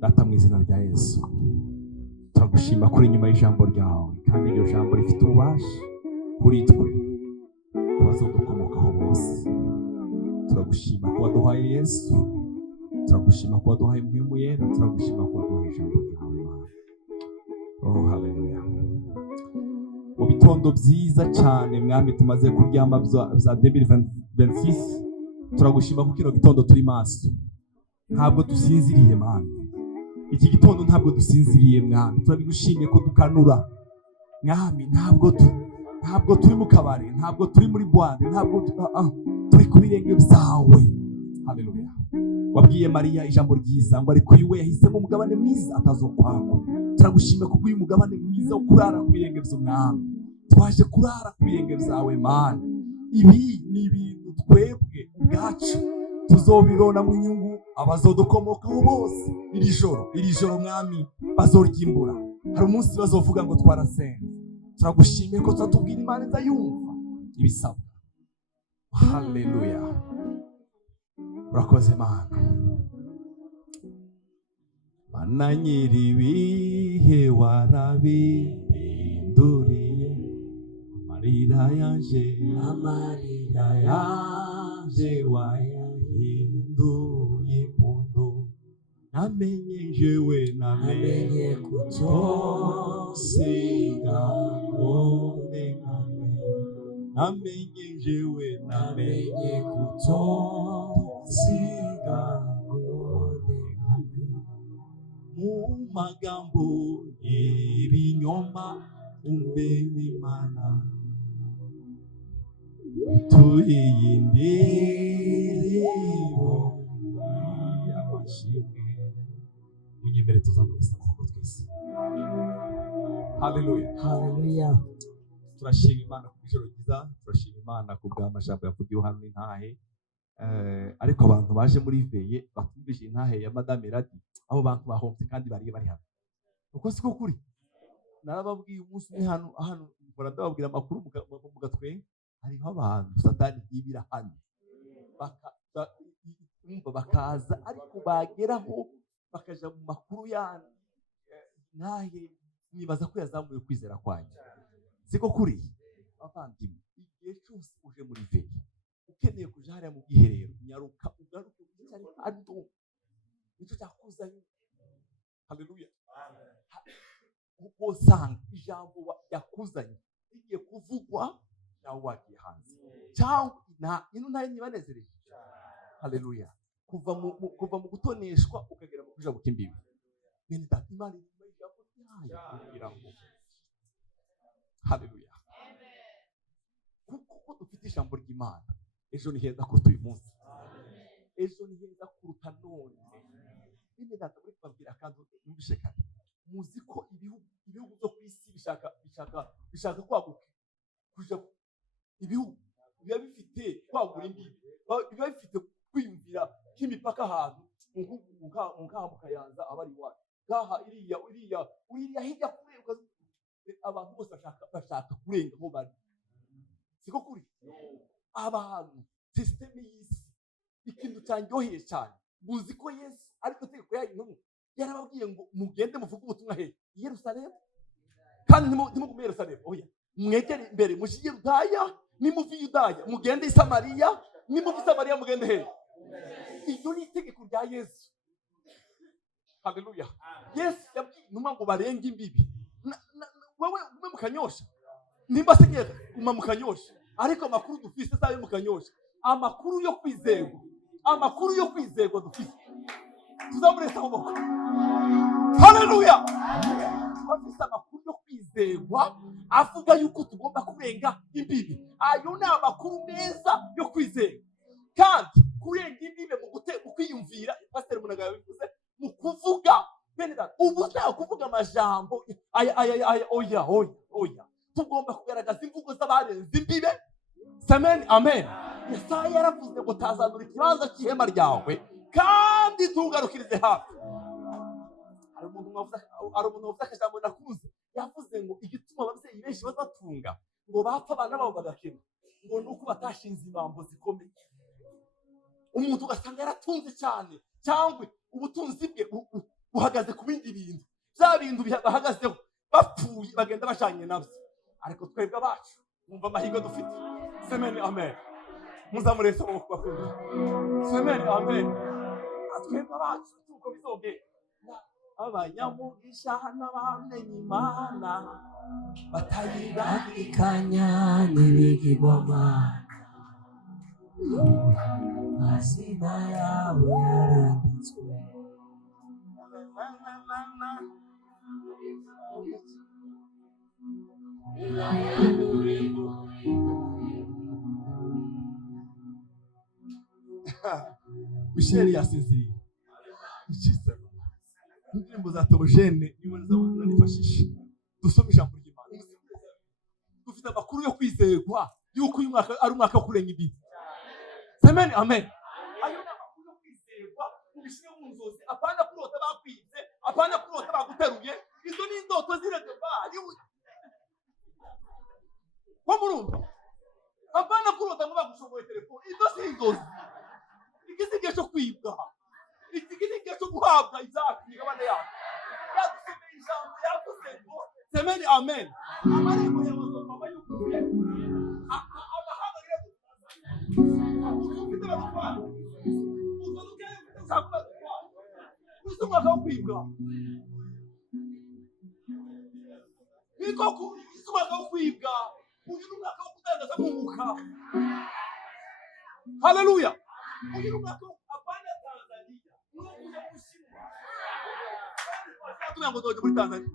Data mu izina rya Yesu turagushima kuri nyuma y'ijambo ryawe, kandi iryo jambo rifite ububasha kuri twe ku bazodukomokaho bose. Turagushima ko waduhaye Yesu, turagushima ko waduhaye Mpwemu Yera, turagushima ko waduhaye ijambo ryawe Mana. Oh haleluya. Mu bitondo byiza cyane mwami tumaze kuryama bya 2026, turagushima ko kino gitondo turi maso, ntabwo dusinziriye Mana. Iki gitondo ntabwo dusinziriye mwami, turabigushimiye ko dukanura mwami. Ntabwo turi mu kabari, ntabwo turi muri boîte, ntabwo turi ku birenge byawe. Haleluya. Wabwiye Mariya ijambo ryiza ngo ariko iwe yahisemo umugabane mwiza atazokwangwa. Turagushima ko uyu mugabane mwiza wo kurara ku birenge by'umwami. Twaje kurara ku birenge byawe Mana. Ibi ni ibintu twebwe ubwacu tuzobirona mu nyungu abazodukomokaho bose. Iri joro mwami bazoryimbura. Hari umunsi bazovuga ngo twarasenze. Turagushimiye ko tutubwira Imana izayumva ibisabwa. Haleluya. Urakoze Mana. Mana nyiribihe warabihinduriye amarira yanje wayahinduye impundu. Namenye kutosiga namenye kutosiga mu magambo y'ibinyoma umbera Imana tuyiyindirimbo y'amashimwe. Munyemere tuzamurisa amaboko twese. Haleluya. Haleluya. Turashima Imana ku ijoro ryiza, turashima Imana ku bw'amajambo yavugiwe hano intahe. Ariko abantu baje muri veye batumvise intahe ya Madame Radi, abo bantu bahomvye kandi bari hano. Uko siko kuri. Narababwiye umunsi umwe hano mbona ndababwira amakuru mu gatwe, hariho abantu Satani yibira hano bakaza, ariko bageraho bakaja mu makuru yani nahe nibaza ko yazamuye kwizera kwanjye. Siko kuri abavandimwe, igihe cyose uje muri veye ukeneye kuja hariya mu bwiherero, nyaruka ugaruke cyane hano, nicyo cyakuzanye. Haleluya. Uko usanga ijambo yakuzanye igiye kuvugwa nawe wagiye hanze cyangwa ntayo nibanezereje. Haleluya. Kuva mu gutoneshwa ukagera mu kuja bukimbibi. Bene data Imana ijambo ryayo kugira ngo haleluya. Kuko dufite ijambo ry'Imana, ejo ni heza kuruta uyu munsi, ejo ni heza kuruta none. Bene data muri kubabwira kandi numvise kare, muzi ko ibihugu byo ku isi bishaka kwaguka kuja ibihugu biba bifite kwagura imbibi, biba bifite kwiyumvira k'imipaka ahantu nkaha mu Kayanza abari iwacu ngaha iriya hirya kure, abantu bose bashaka kurenga aho bari. Siko kuri abantu systeme y'isi ikintu cyanyoheye cyane. Muzi ko Yesu ariko tegeko y'intumwa yarababwiye ngo mugende muvuge ubutumwa he i Yerusalemu, kandi ntimugume Yerusalemu, oya mwegere imbere mushige Yudaya, nimuvi Yudaya mugende i Samariya, nimuvi Samariya mugende he. Iryo ni itegeko rya Yesu. Haleluya. Yesu yabwiye intumwa ngo barenge imbibi. Wewe ume mu Kanyosha, nimba segera uma mu Kanyosha, ariko amakuru dufise sabe mu Kanyosha, amakuru yo kwizerwa dufise tuzamureta amaboko. Haleluya. Bafise amakuru yo kwizerwa avuga yuko tugomba kurenga imbibi. Ayo ni amakuru meza yo kwizerwa, kandi kurenga imbibi mu kwiyumvira Pastor Munaga yabivuze mu kuvuga. Bene data ubu nta kuvuga amajambo oya, tugomba kugaragaza imvugo z'abarenze imbibe. Amen. Yesaya yaravuze ngo tazanura ikibanza cy'ihema ryawe kandi tugarukirize hafi. Hari umuntu wavuze akajambo nakuze, yavuze ngo igituma ababyeyi benshi bazatunga ngo bapfa abana babo bagakena ngo nuko batashinze impamvu zikomeye. Umuntu ugasanga yaratunze cyane cyangwa ubutunzi bwe uhagaze ku bindi bintu bya bintu bahagazeho bapfuye bagenda bashanye nabyo, ariko twebwe abacu mwumva amahirwe dufite. Semeni amen. Muzamurese mu bakunda. Semeni amen. Twebwe abacu uko bizogenda abanyamugisha n'abamenye Imana batayibangikanya n'ibigirwamana, amazina yabo yaranditswe. Michel yasinziriye. Indirimbo za Theogene niwe nifashisha dusome ijambo ry'Imana. Dufite amakuru yo kwizerwa yuko uyu mwaka ari umwaka wo kurenga imbibi. Amen amen. Ayo makuru yo kwizerwa ubishire mu nzozi, apana kurota bakwize, apana kurota baguteruye. Izo ni indoto zireze bari ko murumva, apana kurota ngo bagushoboye telefone. Izo si inzozi. Igihe cyo kwibwa, igihe cyo guhabwa izaki abana yawe yadusomeye ijambo yavuze ngo semeni amen. Amarembo yawe baba yukuye amahanga rero ufite batwara uzonukeye usanga uzi umwaka wo kwibwa niko uzi umwaka wo kwibwa, uyu ni umwaka wo kudandaza mu mwuka. Haleluya. Uyu mwaka apana Tanzania unakuja kushimwa. Tunaanza kutoka muri Tanzania.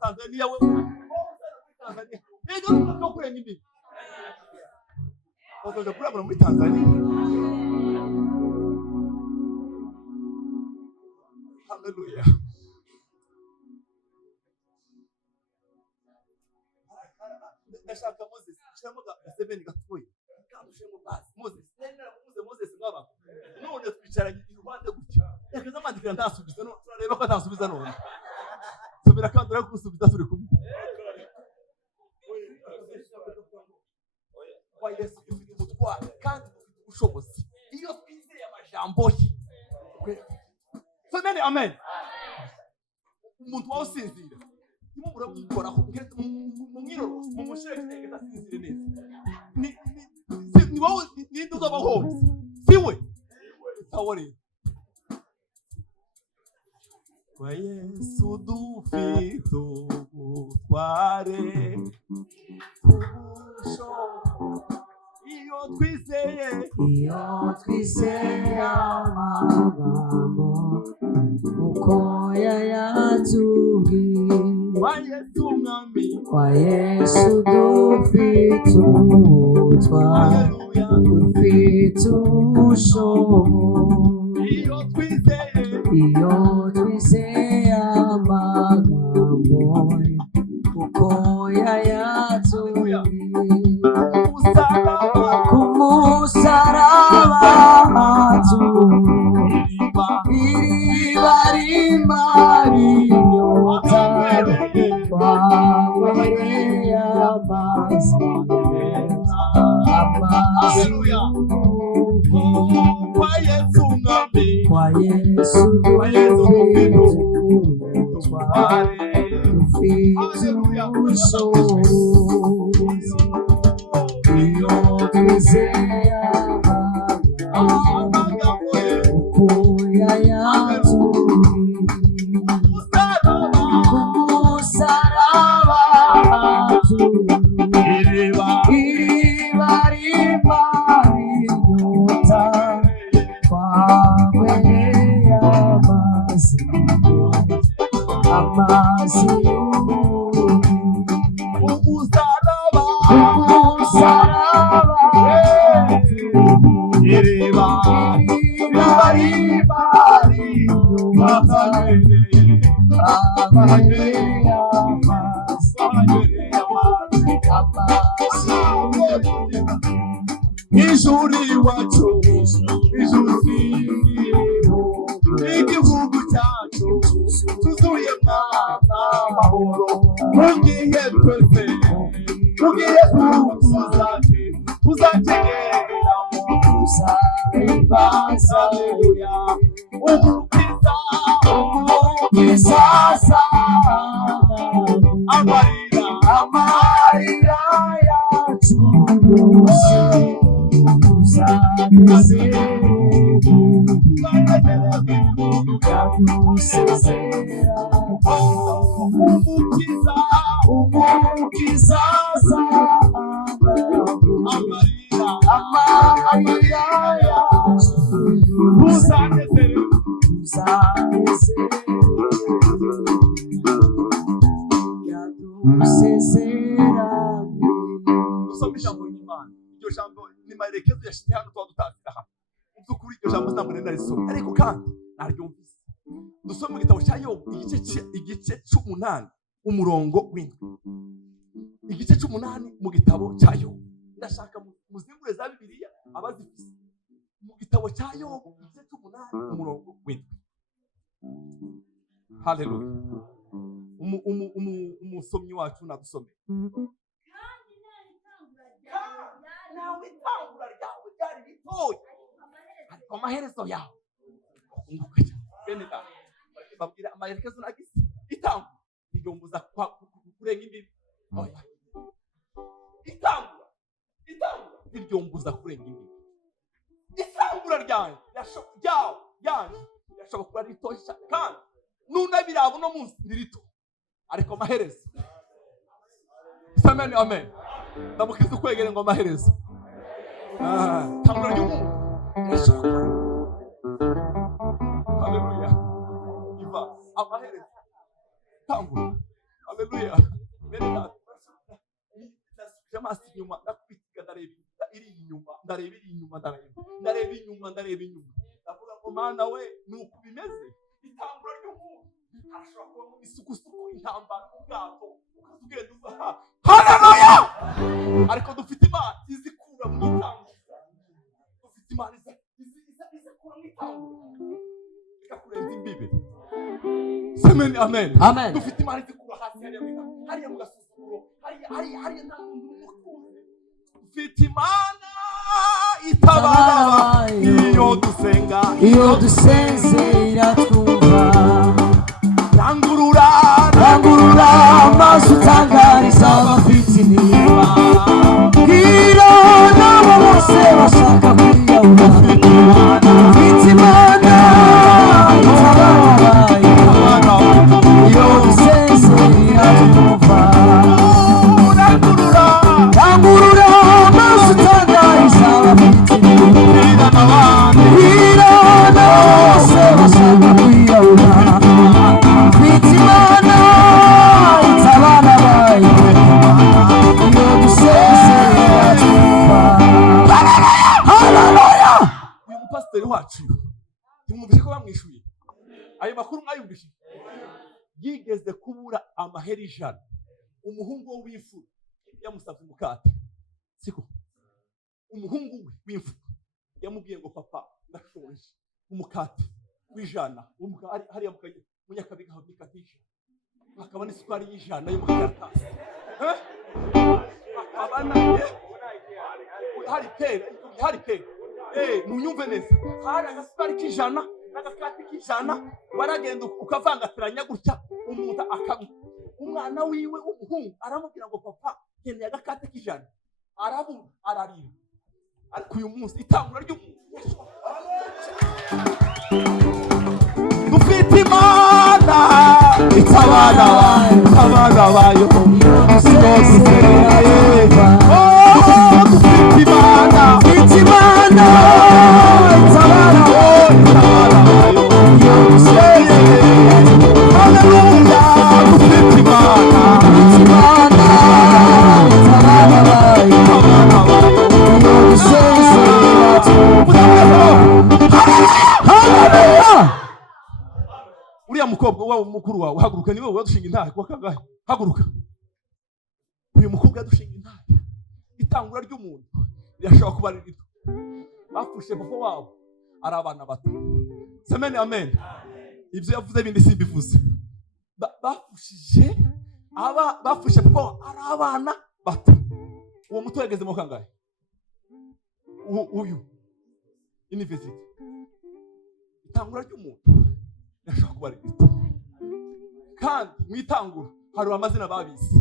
Tanzania wewe. Tanzania. Ndio mwaka kule ni bibi. Watoto kula muri Tanzania. Haleluya. Ndashaka Moses, cyangwa Museveni gatuye. Kadushemo basi. Moses ngaba. None twicaranye iruhande gutya. Yakeza amandikira ndasubiza none turareba ko atasubiza none. Subira kandi uri gusubiza turi kumwe. Wa Yesu ufite ubutwari kandi ufite ubushobozi. Iyo twizeye amajambo ye. Semeni amen. Umuntu wawusinzira. Nimubura mukoraho mu mwiro mu musheke ndasinzire neza. Ni wowe ninde uzabaho? Siwe. Tawari. Kwa Yesu dufite ubutware. Iyo twizeye amagambo uko yayatubwiye. Kwa Yesu dufite ubutware, dufite ubushobozi. Iyo twizeye amagambo uko yayatubwiye. Ku musaraba iriba rimara inyota, twanyweye amazi meza. Kwa Yesu dufite ubutware, dufite ubushobozi. Iyo twizeye amagambo uko yayatubwiye. Ku musaraba iriba rimara inyota, twanyweye amazi umusaraba iriba rimara inyota, twanyweye amazi. Ijuru iwacu, ijuru igihugu cyacu tuzuye amahoro. Mugihe twese tuzakegeramo tuzahimbaza umukiza. kizaza amarira yacu yose uzageze yadusezera umukiza aza amarira yacu uzageze yadusezera. Dusome ijambo ry'Imana. Iryo jambo ni marekezo yashyize hano tuba dutazira hano. By'ukuri iryo jambo ntabwo nari narisomye ariko kandi naryumvise. Dusome mu gitabo cya Yobu igice c'8 umurongo w'indwi. Igice c'8 mu gitabo cya Yobu. Ndashaka muzingure za Bibiliya abazifise. Mu gitabo cya Yobu igice c'8 umurongo w'indwi. Haleluya. Umusomyi wacu nadusome. Nawe itangura ryawe ryari ritoya ariko amaherezo yawe bene da babwira amaherezo nagise itangura igombuza kurenga imbibi. Itangura iryombuza kurenga imbibi. Itangura ryawe yashobora kuba ritoshya kandi nunabirabo no munsi ndirito ariko amaherezo. Amen, amen. Ndamukiza kwegera ngo amaherezo. Tangura ry'umuntu. Haleluya. Iva amaherezo. Tangura. Haleluya. Bene jamasi nyuma nakwitika ndareba inyuma. Ndavuga ngo mana we nuko bimeze. Itangura ry'umuntu. Ashobora kuba mu isukusuku intambara mu bwato. Ukazugenda uzaha. Haleluya. Ariko dufite Imana izikura mu itango. Dufite Imana izikura mu itango. Ikakurenza imbibi. Amen. Amen. Dufite Imana izikura hasi hariya mu gasuzuguro. Hariya nta muntu n'umukunzi. Dufite Imana itabara iyo dusenze iratwumva. Rangurura amaso utangariza abafite intimba. Bwira n'abo bose bashaka kwiyahura. Ufite Imana itababaye iyo dusenze iratwumva. Rangurura amaso utangariza abafite intimba. Bwira n'abo bose bashaka kwiyahura. Ufite Imana itababaye iyo dusenze iratwumva. Haleluya. Uyu mupasiteri wacu tumwumvise ko bamwishuye ayo makuru mwayumvise. Yigeze kubura amahera 100. Umuhungu we w'imfura yamusabye umukate. Siko umuhungu we w'imfura yamubwiye ngo papa ndashoje umukate w'100 hariya munyakabiga aho bikatisha akaba n'isukari y'100 yo mu karatasi. Abana hari kera nunyumve neza hari agasukari k'100 n'agakati k'100 waragenda ukavangatiranya gutya umuntu akamwe. Umwana wiwe w'umuhungu aramubwira ngo papa nkeneye agakati k'100 arabura ararira. Ariko uyu munsi itangura ry'umuntu dufite Imana itabara bayo dufite Imana itabara bayo. Haleluya. Dufite Imana itabara bayo. Uriya mukobwa wawe mukuru wawe haguruka, niwe wadushinga intahe kwa kangahe. Haguruka. Uyu mukobwa yadushinga intahe. Itangura ry'umuntu yashaka kuba rito. Bafushe papa wabo ari abana bato. Amen, amen. Ibyo yavuze bindi simbivuze. Bafushe papa ari abana bato. Uwo muto yageze mu kangahe? Uyu university. Itangura ry'umuntu yashaka kuba rito. kandi mwitangura hari amazina babise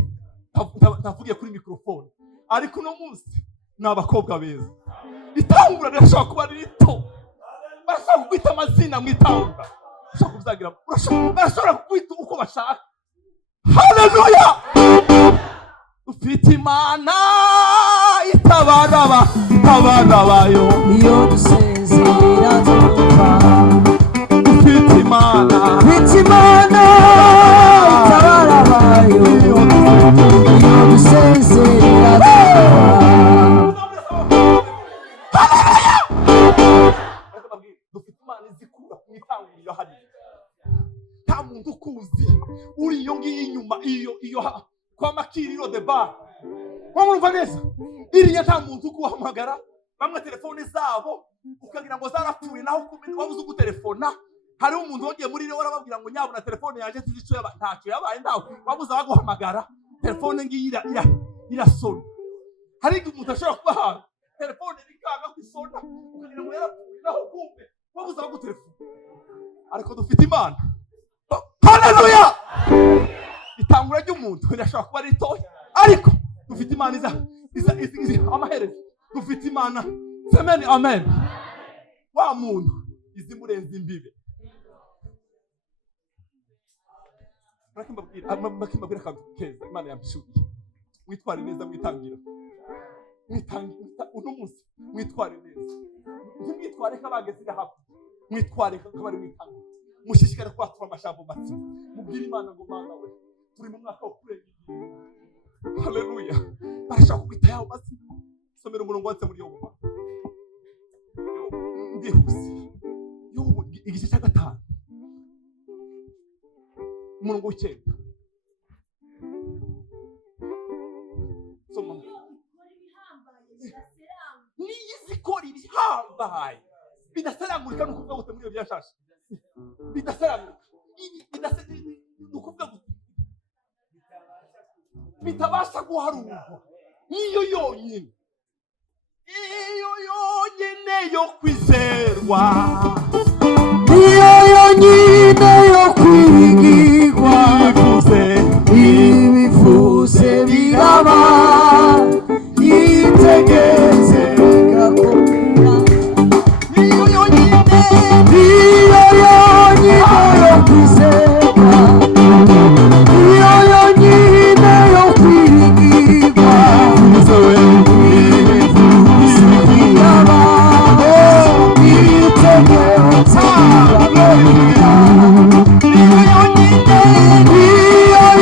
ntavugiye kuri microphone, ariko no munsi ni abakobwa beza. Itangura rirashobora kuba rito, bashaka kwita amazina mwitangura, bashaka kuzagira, bashobora kwita uko bashaka. Haleluya! Ufite Imana itabara abana bayo, iyo dusezera tuva. Ufite Imana itabara abayo, iyo dusezera tuva. Dufite Imana izikura ku itanguriro hariya. Nta muntu ukuzi uri iyo ngiyo inyuma, iyo kwa makiriro de bar. Wamurumva neza? Iriya nta muntu ukuhamagara, bamwe telefone zabo ukagira ngo zarapfuye, naho wabuze ugutelefona. Hariho umuntu wongeye muri rero warababwira ngo nyabuna telefone yaje tizico ntacyo yabaye, ndaho wabuze abaguhamagara, telefone ngiyi irasona. Hari umuntu ashobora kuba hanze telefone bikanga kwisona, ukagira ngo yarapfuye, naho kumbe wabuze abagutelefona. Ariko dufite Imana. Haleluya! Itangura ry'umuntu rirashobora kuba ritoya, ariko dufite Imana iza amaherezo. Dufite Imana, semeni amen. Wa muntu izimurenza imbibe. Bakimbabwira akantu keza Imana yambishuye. Mwitware neza mwitangira. Uno munsi mwitware neza. Ntimwitware nk'abageze hafi. Mwitware nk'abari mwitangira. Mushishikare kwatura amashambo mati. Mubwire Imana ngo Mana we, turi mu mwaka wo kurengera. Haleluya! Barashaka kubita yaho mazina. Somera umurongo wanditse muri Yobu. Ndihuse. Yobu igice cya 5. Umurongo w'9. Soma. Niyizikora ibihambaye bidaserangurika no kuvuga gute muri iyo byashashe. Bidaserangurika. Nukuvuga gute? Bitabasha guharurwa. Niyo yonyine yo kwizerwa, iyo yonyine yo kwigirwa. Ibivuze biraba, yitegetse bigakomera. Iyo yonyine yo kwizerwa, iyo yonyine yo kwigirwa. Ibivuze biraba, yitegetse bigakomera. Iyo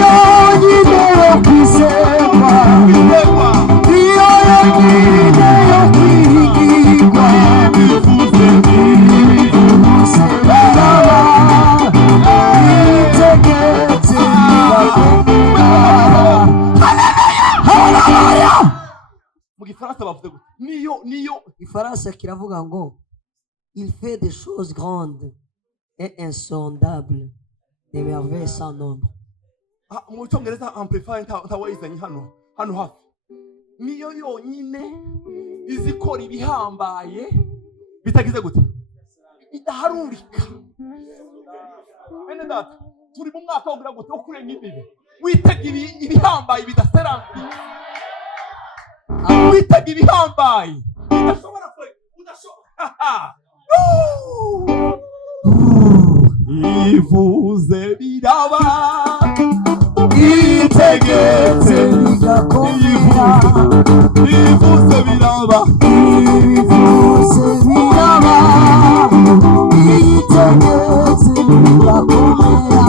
yonyine yo kwizerwa, iyo yonyine yo kwigirwa. Ibivuze biraba, yitegetse bigakomera. Haleluya! Mu Gifaransa bavuze gute? Niyo Ifaransa kiravuga ngo il fait des choses grandes et insondables, des merveilles sans nombre. mu Cyongereza amplify ntawayizanye hano hafi. Niyo yonyine izikora ibihambaye bitagize gute? Bidaharurika. Bene data, turi mu mwaka wogira gute wo kurenga imbibi. Witega ibihambaye bidaserangurika. Witega ibihambaye bidashobora udashobora. Ivuze biraba, yitegetse bigakomera. Ivuze biraba, Ibivuze biraba, yitegetse bigakomera.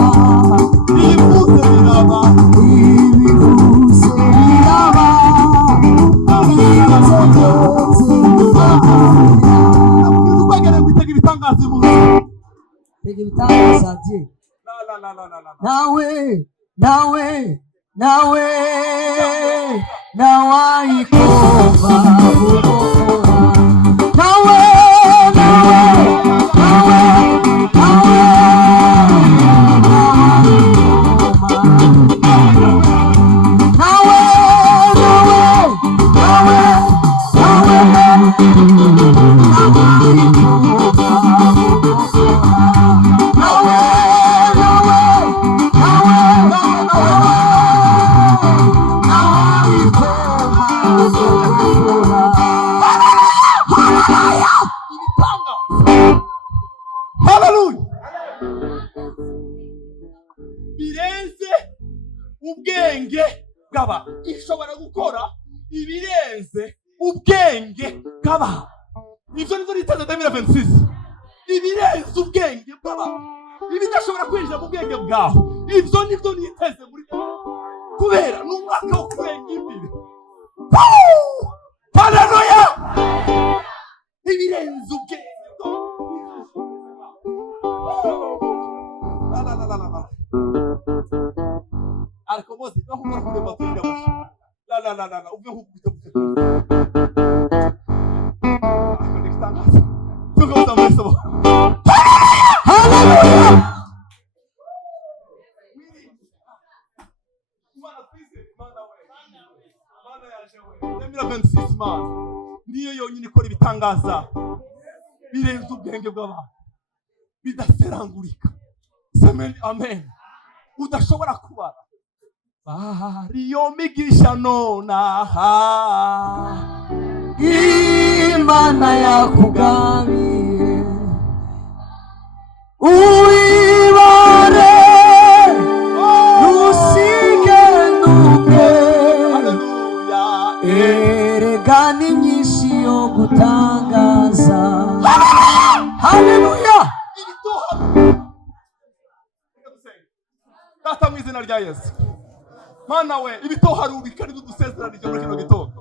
Ivuze biraba, Ibivuze biraba, yitegetse bigakomera. ubagere gutega ibitangaza mu Tega ibitangaza bye. Nawe ayikova bukora. Nawe nawe birenze ubwenge bw'abantu. Ishobora gukora ibirenze ubwenge bw'abantu. Ibyo nizo niteze 2026. Ibirenze ubwenge bw'abantu, ibidashobora kwinjira mu bwenge bwawe, ibyo nibyo niteze muri kubera n'umwaka wo kurenga imbibi. Haleluya! Ibirenze ubwenge ariko bose bakubwira ko batunga bashi la ubwo hukubita niyo yonyine ikora ibitangaza birenze ubwenge bw'abantu, bidaserangurika. Amen, amen. Udashobora kubara. Bariyo migisha nonaha Imana yakugabiye, uibare nusige nuke. Erega ni myinshi yo gutangaza. Haleluya! Data mu izina rya Yesu, Mana we, ibitoharubika nidudusezeraniye muri kino gitondo.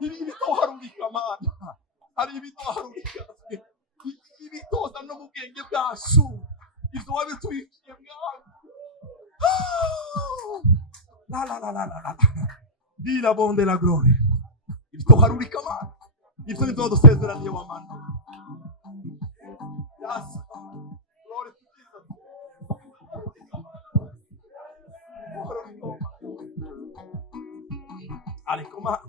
Ibitoharubika Mana, hari ibitoharubika ibitoza no mu bwenge bwacu, ibyo wabitwikiye mwana. La dira bonde la gloria. Ibitoharubika Mana, ibyo nizo dusezeraniye wa Mana. Yes. Glory to Jesus. Ariko Mana.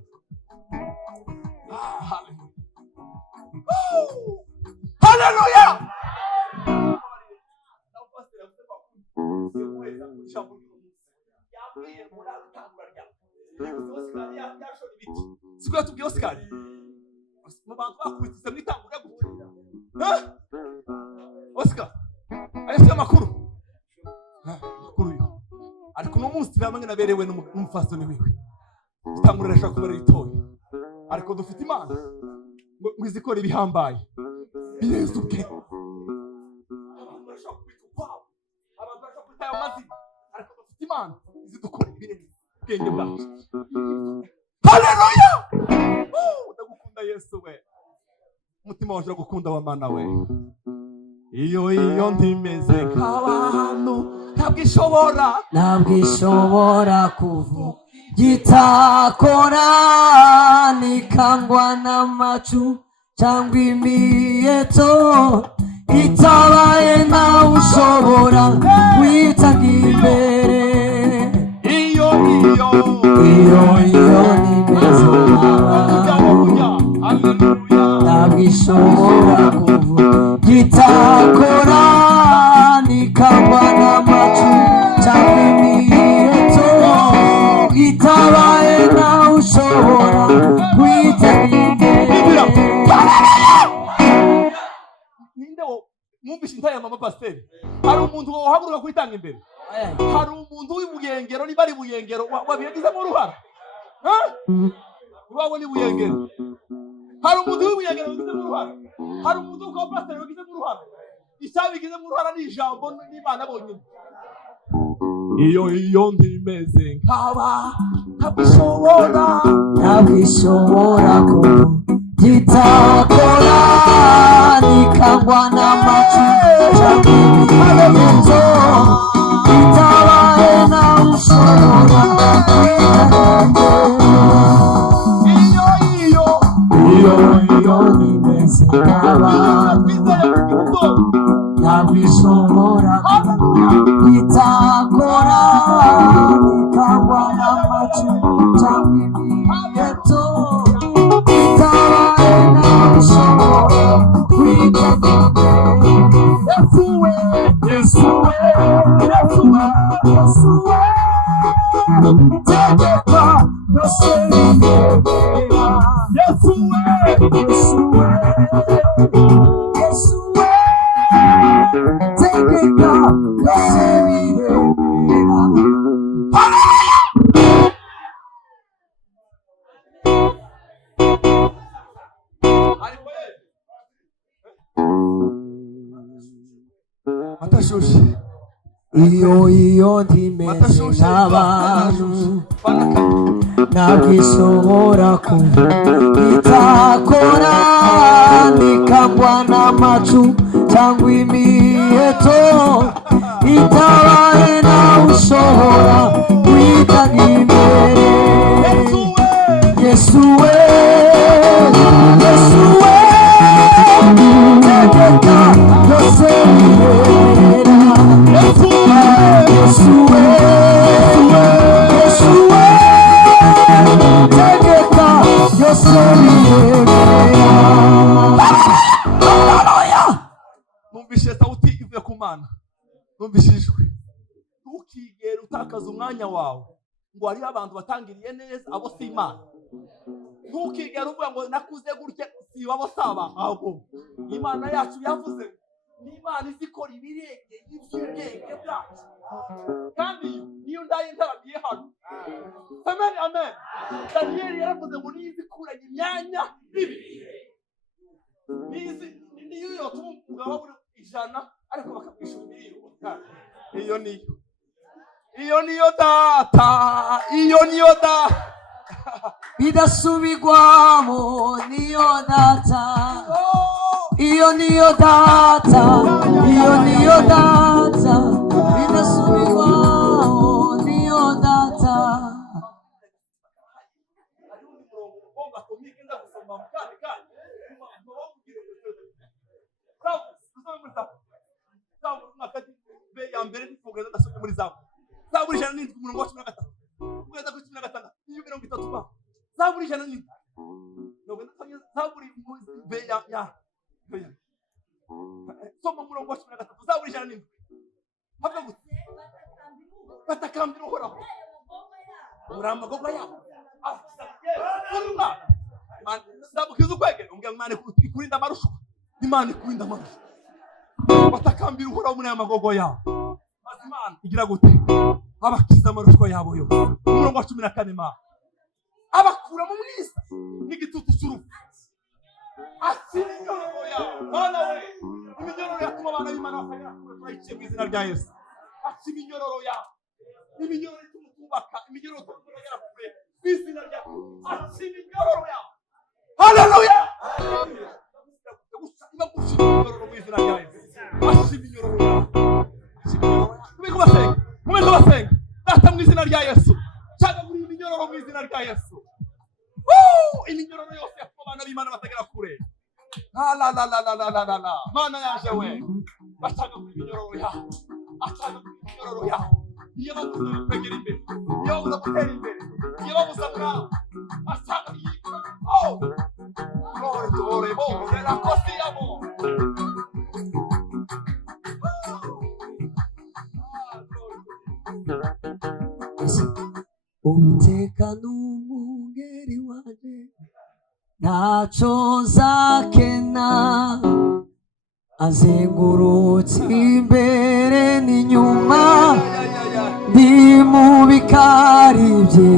Hallelujah. Sikuya tubwiye Oscar. Mu bantu bakubitse mwitangura gutya. Oscar. Ayese makuru. Makuru yo. Ariko no munsi bamwe naberewe n'umufasoni wiwe. Itangura rashaka kubera itoye. Ariko dufite Imana ngo izikora ibihambaye. Birenze ubwenge. Abantu bashaka kwitwa. Abantu bashaka kwitaya amazina. Ariko dufite Imana izidukora ibirenze ubwenge bwacu. Haleluya! Ndagukunda Yesu we. Umutima waje gukunda wa Mana we. Iyo ndimeze nk'abantu ntabwo ishobora kuvuga gitakora nikangwa n'amacu cyangwa imiyeto itabaye nawe ushobora kwitanga imbere. Iyo nimeze ntabwo ishobora kuvuga gitakora nikangwa n'amacu cyangwa imiyeto itabaye nawe ushobora kwitanga imbere. Ninde mwumvishe intaya mama pasiteri? Hari umuntu wahaguruka kwitanga imbere? Hari umuntu w'ibuyengero, niba ari buyengero wabigizemo uruhara? Niba ni buyengero, hari umuntu w'ibuyengero wabigizemo uruhara? Hari umuntu w'uko pasiteri wabigizemo uruhara? Icyabigizemo uruhara ni ijambo n'Imana bonyine. Iyo ndimeze nk'aba ntabwo ishobora gitakora nikangwa n'amacu cyangwa imiyeto itabaye nawe ushobora iyo nimeze nk'abantu ntabwo ishobora gitakora nikangwa n'amacu cyangwa imiyeto itabaye nawe ushobora kwitanga imbere. Yesu we tegeka byose bindebera. Yesu we tegeka byose iyo ndimeze nk'abantu ntabwo ishobora kuba itakora nikangwa n'amacu cyangwa imiheto itabaye nawe ushobora kwitanga imbere. Yesu we Yesu we tegeka byose bibera. Yesu we Yesu we Yesu we tegeka byose bibera. Numvise sauti ivuye ku Mana, numvise ijwi. Ntukigere utakaza umwanya wawe ngo hariho abantu batangiriye neza abo si Imana. Ntukigere uvuga ngo nakuze gutya si abo saba ahubwo Imana yacu yavuze ni Imana izikora ibirenge y'ibyenge byacu, kandi niyo ndaye ndaragiye hano. Amen amen. Daniel yaravuze ngo nizikuranye imyanya ibiri niyo yotumva buri ijana ariko bakabwisha miliyoni. Iyo niyo data, iyo niyo data bidasubigwamo, niyo data, iyo niyo data, iyo niyo data bidasubigwamo, niyo data. Zaburi ijana n'indwi umurongo wa 13 kugeza kuri 16 iyo 30 Zaburi ijana n'indwi Zaburi soma umurongo wa 13 Zaburi ijana n'indwi havuga ngo batakambira Uhoraho muri amagogo yabo ndabukiza ukwegera umbwira Imana ikurinda amarusho, Imana ikurinda amarusho. Batakambira Uhoraho muri amagogo yabo, Imana igira gute abakiza amarusho yabo yose. Umurongo wa 14 Imana abakura mu mwisa n'igitutu cy'urupfu, akira inyoro yabo. Mana we iminyororo yatuma abana b'Imana bakagera kure, turayikiye mu izina rya Yesu. Akira iminyororo yabo, iminyororo ituma twubaka, iminyororo ituma tugera kure mu izina rya Yesu. Akira iminyororo yabo. Haleluya. Ibagushira iminyororo mu izina rya Yesu. Akira iminyororo yabo. Mumeko basenga data mu izina rya Yesu. Cyangwa muri iminyororo mu izina rya Yesu. Iminyororo yose yatuma abana b'Imana batagera kure. La Mana yaje we bashaka muri iminyororo yabo, ashaka muri iminyororo yabo. Iyo babuza kwegera imbere, iyo babuza gutera imbere, iyo babuza mwawe ashaka yikora. Glory to glory, glory la kosi yabo. Umutekano umugeri waje ntacyo nzakena, azengurutse imbere n'inyuma ndi mu bikari bye.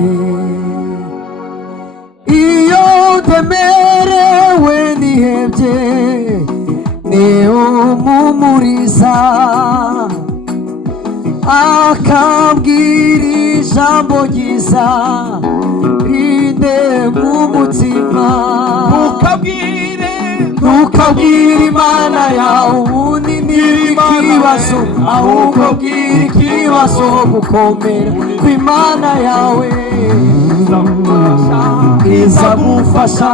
Iyo ndemerewe nihebye ni umumuriza, akambwira ijambo ryiza rinde mu mutima. Ntukabwire Imana yawe ubundi n'ikibazo, ahubwo bwira ikibazo gukomera kw'Imana yawe izagufasha.